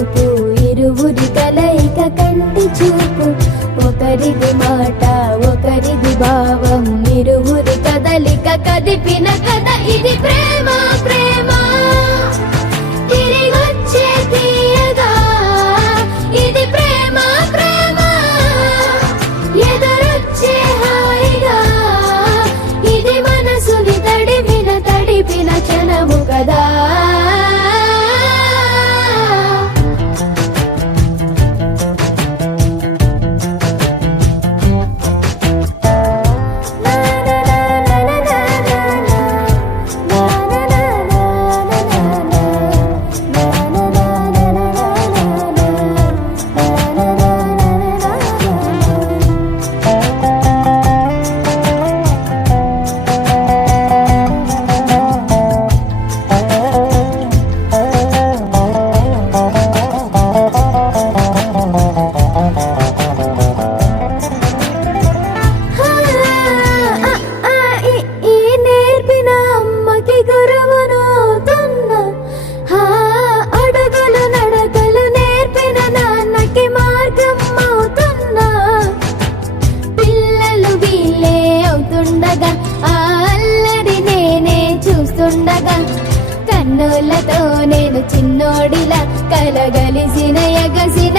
చూపు ఇరువురి కలయిక కంటి చూపు ఒకరిది మాట ఒకరిది భావం ఇరువురి కదలిక కదిపిన కథ ఇది ప్రేమ ప్రేమ తిరిగొచ్చే తీయగా ఇది ప్రేమ ప్రేమ ఎదురొచ్చే హాయిగా ఇది మనసుని తడిపిన క్షణము కదా కన్నులతో నేను చిన్నోడిలా కలగలిసిన ఎగసిన